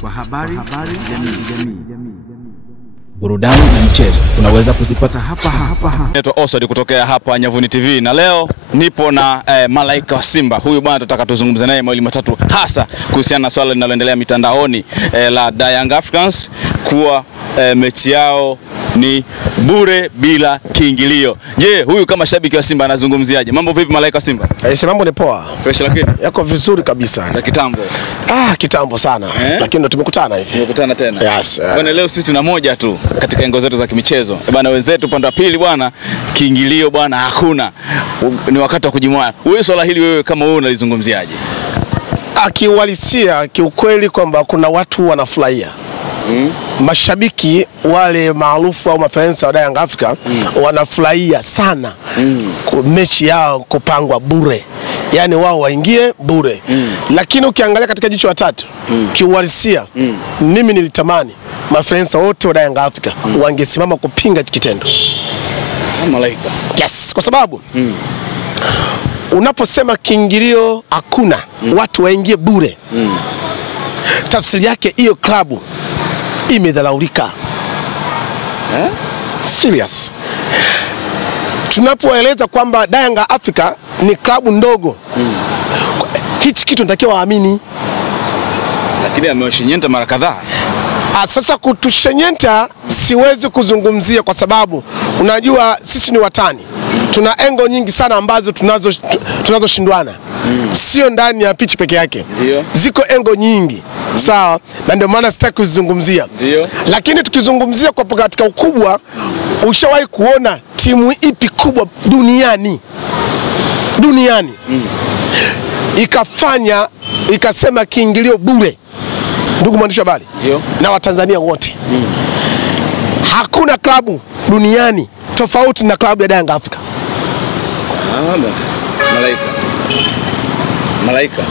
kwa habari jamii. Burudani na michezo unaweza kuzipata hapa. Naitwa Oswald kutokea hapa Nyavuni TV, na leo nipo na Malaika wa Simba. Huyu bwana tutaka tuzungumze naye mawili matatu hasa kuhusiana na swala linaloendelea mitandaoni la Young Africans kuwa mechi yao ni bure bila kiingilio. Je, huyu kama shabiki wa Simba anazungumziaje? Mambo vipi Malaika wa Simba? Mambo ni poa. Fresh lakini yako vizuri kabisa. Za kitambo. Kitambo sana. Lakini ndo tumekutana hivi. Tumekutana tena. Yes. Bwana leo sisi tuna moja tu katika engo zetu za kimichezo. Bwana wenzetu upande wa pili bwana kiingilio bwana hakuna. Ni wakati wa kujimwaya. Wewe swala hili wewe kama wewe unalizungumziaje? Akiuhalisia kiukweli kwamba kuna watu wanafurahia. Mashabiki wale maarufu au mafans wa Young Africa wanafurahia sana mechi yao kupangwa bure. Yani wao waingie bure. Lakini ukiangalia katika jicho la tatu kiuhalisia mimi nilitamani mafans wote wa Young Africa wangesimama kupinga kitendo. Malaika. Yes, kwa sababu unaposema kiingilio hakuna, watu waingie bure. Tafsiri yake hiyo klabu imedhalaulika. Serious. Tunapoeleza kwamba Young Africa ni klabu ndogo, hichi kitu natakiwa waamini. Lakini amewashenyenta mara kadhaa. Sasa kutushenyenta siwezi kuzungumzia kwa sababu unajua sisi ni watani. Tuna engo nyingi sana ambazo tunazoshindwana. Sio ndani ya pitch peke yake. Ziko engo nyingi. Sawa, na ndio maana sitaki kuzungumzia. Lakini tukizungumzia kwa katika ukubwa, ushawahi kuona timu ipi kubwa duniani ikasema kiingilio bure? Ndugu mwandishi wa habari na Watanzania wote, hakuna klabu duniani tofauti na klabu ya Young Africa. Malaika.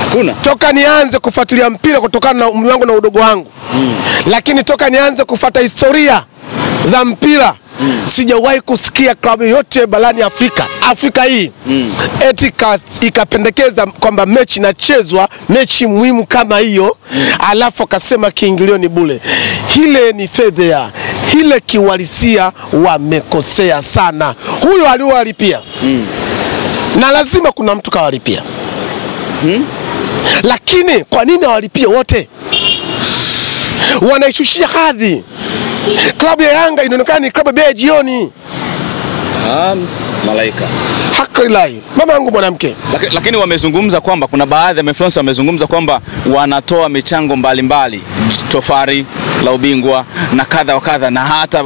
Hakuna. Toka nianze kufuatilia mpira kutokana na umri wangu na udogo wangu. Lakini toka nianze kufuata historia za mpira sijawahi kusikia klabu yote barani Afrika hii eti ikapendekeza kwamba mechi inachezwa, mechi muhimu kama hiyo, alafu akasema kiingilio ni bure. Hile ni fedha. Hile kiuhalisia wamekosea sana. Huyo aliowalipia na lazima kuna mtu kawalipia. Lakini kwa nini hawalipia wote? Wanaishushia hadhi. Klabu ya Yanga inaonekana ni klabu ya jioni. Malaika. Hakilai. Mama yangu mwanamke. Lakini wamezungumza kwamba kuna baadhi ya mafans wamezungumza kwamba wanatoa michango mbalimbali, tofari la ubingwa na kadha wa kadha, na hata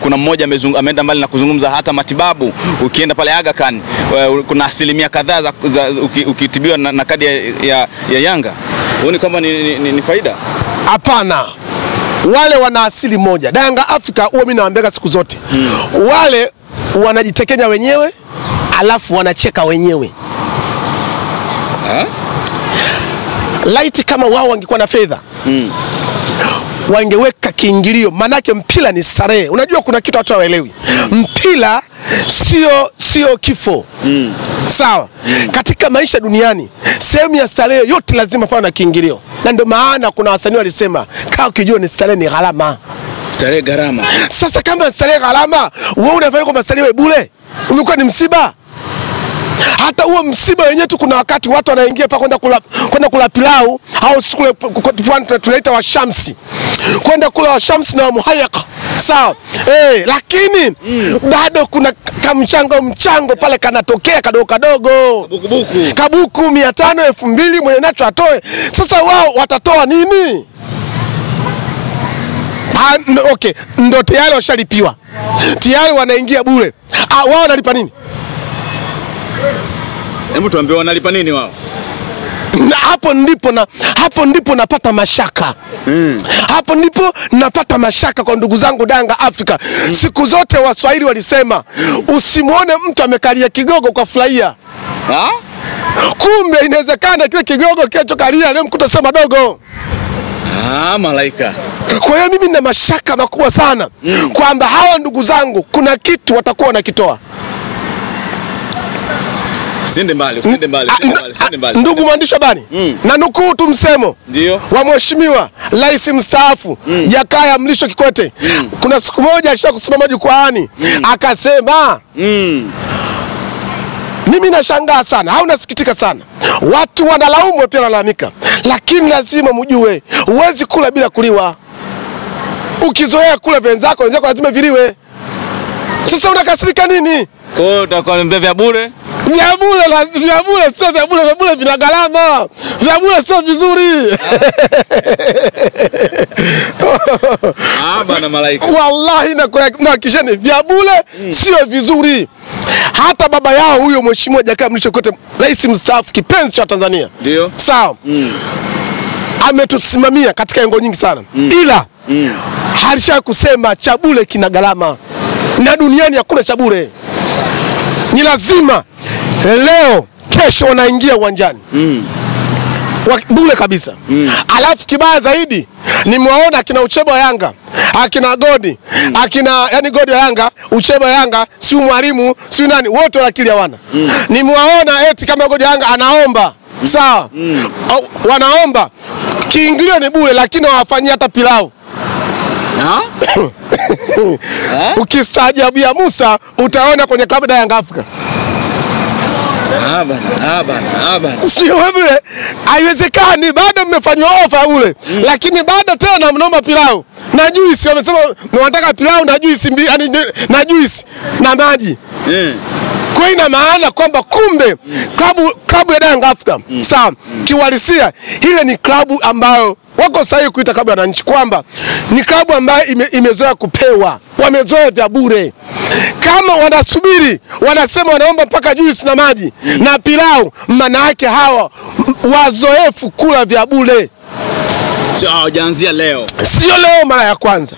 kuna mmoja ameenda mbali na kuzungumza hata matibabu. Ukienda pale Aga Khan kuna asilimia kadhaa za ukitibiwa na kadi ya Yanga. Huoni kama ni faida? Hapana. Wale wana asili moja. Young Africa huwa mimi nawaambia siku zote. Wale wanajitekenya wenyewe alafu wanacheka wenyewe. Laiti kama wao wangekuwa na fedha wangeweka kiingilio, manake mpira ni starehe. Unajua kuna kitu watu hawaelewi. Mpira sio kifo. Sawa. Katika maisha duniani sehemu ya starehe yote lazima pawe na kiingilio. Na ndio maana kuna wasanii walisema kaa ukijua ni starehe ni gharama. Starehe gharama. Sasa kama starehe gharama, wewe unafanya kwamba starehe bure, umekuwa ni msiba. Hata huo msiba wenyewe tu kuna wakati watu wanaingia pa kwenda kula pilau au sikule tunaita washamsi. Kwenda kula washamsi na muhayak. Sawa. Lakini bado kuna mchango pale kanatokea kadogo. Kabuku 500 2000 mwenye nacho atoe. Sasa wao watatoa nini? Okay, ndo tayari washalipiwa. Tayari wanaingia bure. Wao wanalipa nini? Hebu tuambie wanalipa nini wao? Hapo ndipo napata mashaka. Hapo ndipo napata mashaka kwa ndugu zangu Young Africa. Siku zote Waswahili walisema usimuone mtu amekalia kigogo kwa furahia. Kumbe inawezekana kile kigogo kilichokalia leo mkuta sema dogo. Malaika. Kwa hiyo mimi nina mashaka makubwa sana kwamba hawa ndugu zangu kuna kitu watakuwa wanakitoa. Usiende mbali. Ndugu mwandishi habari, na nukuu tu msemo wa mheshimiwa rais mstaafu Jakaya Mlisho Kikwete. Kuna siku moja alishakusimama jukwaani akasema, mimi nashangaa sana, au nasikitika sana, watu wanalaumu pia wanalalamika, lakini lazima mjue huwezi kula bila kuliwa. Ukizoea kula wenzako lazima viliwe. Sasa unakasirika nini? Utakwambia vya bure? Vya bure sio vya bure vina gharama. Vya bure sio vizuri. Bana malaika. Wallahi na kisheni vya bure sio vizuri. Hata baba yao huyo mheshimiwa Jakaya Mlisho Kikwete, rais mstaafu kipenzi cha Tanzania. Ndio. Sawa. Ametusimamia katika engo nyingi sana. Ila halisha kusema cha bure kina gharama. Na duniani hakuna cha bure. Ni lazima leo kesho wanaingia uwanjani. Bure kabisa. Alafu kibaya zaidi nimewaona akina Uchebe wa Yanga, akina Godi, yani Godi wa Yanga, Uchebe wa Yanga, si mwalimu, si nani, wote wana akili hawana. Nimewaona eti kama Godi wa Yanga anaomba. Sawa. Wanaomba kiingilio ni bure, lakini hawafanyii hata pilau. Ukistaajabu ya Musa utaona kwenye klabu ya Yanga Afrika. Sio wewe, haiwezekani. Bado mmefanywa ofa ule, lakini bado tena mnaomba pilau na juice. Wamesema wanataka pilau na juice, na juice na maji. Kwa ina maana kwamba kumbe klabu ya Yanga Afrika sawa, kiwalisia ile ni klabu ambayo wako sahihi kuita klabu ya wananchi, kwamba ni klabu ambayo imezoea kupewa, wamezoea vya bure. Kama wanasubiri wanasema wanaomba mpaka juice na maji na pilau, maana yake hawa wazoefu kula vya bure. Sio hawajaanzia leo. Sio leo mara ya kwanza.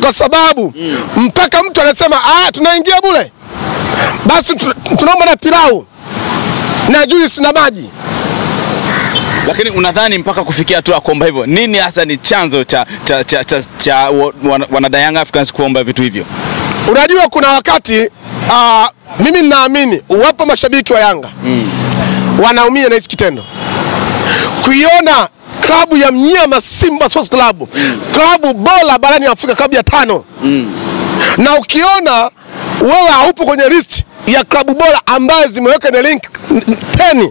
Kwa sababu mpaka mtu anasema tunaingia bure, basi tunaomba na pilau na juice na maji. Lakini unadhani mpaka kufikia hatua kuomba hivyo, nini hasa ni chanzo cha wana Young Africans kuomba vitu hivyo? Unajua kuna wakati mimi ninaamini wapo mashabiki wa Yanga wanaumia na hichi kitendo. Kuiona klabu ya mnyama Simba Sports Club, klabu bora barani Afrika, klabu ya 5. Na ukiona wewe haupo kwenye list ya klabu bora ambazo zimeweka na link 10.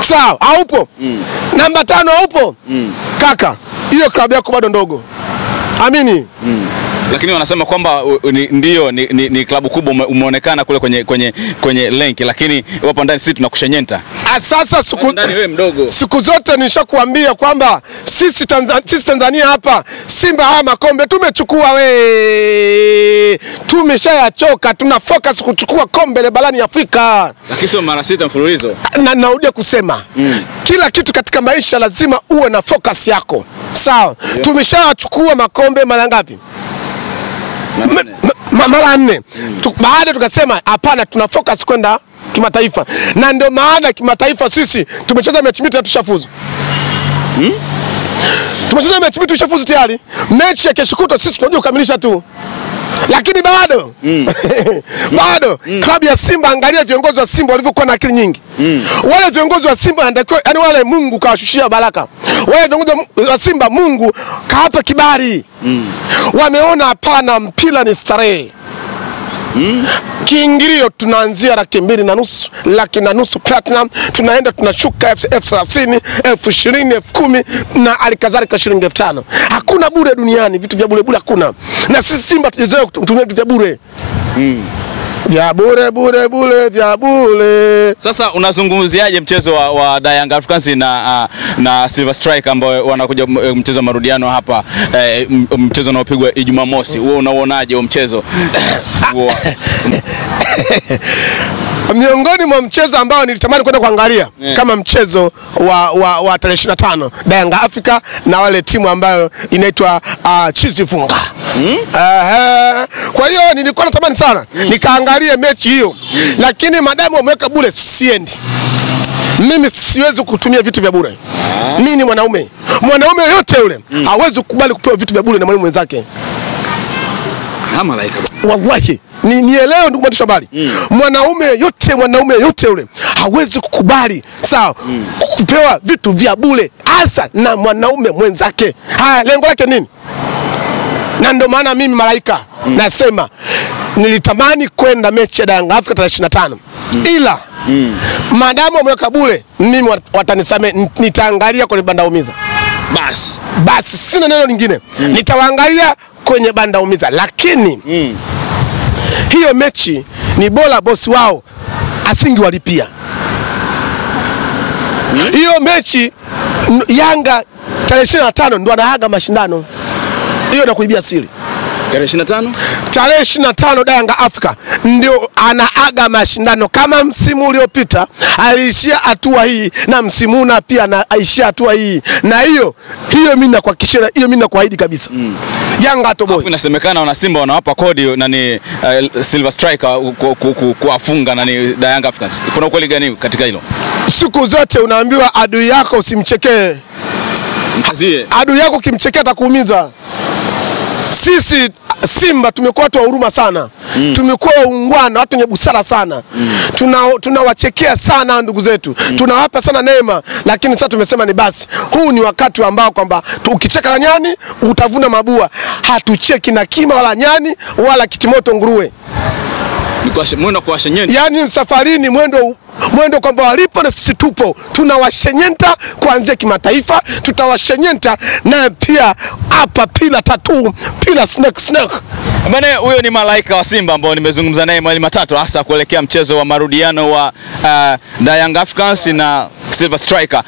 Sawa, haupo. Namba 5 haupo. Kaka, hiyo klabu yako bado ndogo. Amini. Lakini wanasema kwamba ndio ni klabu kubwa, umeonekana kule kwenye link, lakini wapo ndani sisi tunakushenyenta. Sasa siku zote nishakuambia kwamba sisi Tanzania hapa Simba haya makombe tumechukua tumeshayachoka, tuna focus kuchukua kombe la barani Afrika. Lakini sio mara 6 mfululizo. Na narudia kusema kila kitu katika maisha lazima uwe na focus yako. Sawa. Tumeshachukua makombe mara ngapi? Mara 4. Baada tukasema hapana, tuna focus kwenda kimataifa. Na ndio maana kimataifa sisi tumecheza mechi mbili tushafuzu. Tumecheza mechi mbili tushafuzu tayari. Mechi ya kesho kutwa sisi tunajua kukamilisha tu. Lakini bado klabu ya Simba, angalia viongozi wa Simba walivyokuwa na akili nyingi. Wale viongozi wa Simba yani wale Mungu kawashushia baraka. Wale viongozi wa Simba Mungu kawapa kibali. Wameona hapana, mpira ni starehe. Kiingilio tunaanzia 2,500, 1,500 platinum, tunaenda tunashuka 30,000, 20,000, 10,000 na alikadhalika shilingi 5,000. Hakuna bure duniani, vitu vya bure hakuna. Na sisi Simba tujizoea kutumia vitu vya bure. Vya bure. Sasa unazungumziaje mchezo wa Young Africans na Silver Strike ambao wanakuja mchezo wa marudiano hapa, mchezo unaopigwa Ijumaa mosi? Wewe unaonaje huo mchezo? Miongoni mwa mchezo ambao nilitamani kwenda kuangalia kama mchezo wa tarehe 25 Young Africa na wale timu ambayo inaitwa Chizi Funga. Kwa hiyo nilikuwa natamani sana nikaangalia mechi hiyo, lakini madamu wameweka bure siendi. Mimi siwezi kutumia vitu vya bure. Mimi ni mwanaume yote yule hawezi kukubali kupewa vitu vya bure na mwalimu wenzake. Malaika. Wallahi, nielewe ndugu mwandishi wa habari. Mwanaume yote yule hawezi kukubali sawa kupewa vitu vya bure hasa na mwanaume mwenzake. Haya, lengo lake nini? Na ndio maana mimi Malaika nasema nilitamani kwenda mechi ya Yanga Afrika tarehe 25. Ila madamu wameweka bure, mimi watanisamee, nitaangalia kwenye banda umiza. Basi sina neno lingine. Nitawaangalia kwenye banda umiza, lakini hiyo mechi ni bora bosi wao asingewalipia. Hiyo mechi Yanga tarehe 25 ndo anaaga mashindano. Hiyo na kuibia siri. Tarehe 25? Tarehe 25 Yanga Afrika ndio anaaga mashindano. Kama msimu uliopita aliishia hatua hii, na msimu na pia anaishia hatua hii. Na hiyo mimi nakuhakikishia, hiyo mimi nakuahidi kabisa. Yanga atoboi. Inasemekana wana Simba wanawapa kodi nani Silver Striker kuwafunga nani Yanga Africans. Kuna ukweli gani katika hilo? Siku zote unaambiwa adui yako usimchekee. Mkazie. Adui yako kimchekea atakuumiza. Sisi Simba tumekuwa watu wa huruma sana. Tumekuwa waungwana, watu wenye busara sana. Tunawachekea sana ndugu zetu. Tunawapa sana neema, lakini sasa tumesema ni basi. Huu ni wakati ambao kwamba ukicheka na nyani utavuna mabua. Hatucheki na kima wala nyani wala kitimoto nguruwe. Mwendo kwa washenyenta. Yaani safarini mwendo kwamba walipo na sisi tupo. Tunawashenyenta kuanzia kimataifa, tutawashenyenta na pia hapa pila tatu, pila snack. Bwana, huyo ni Malaika wa Simba ambao nimezungumza naye mawili matatu hasa kuelekea mchezo wa marudiano wa Young Africans na Silver Striker.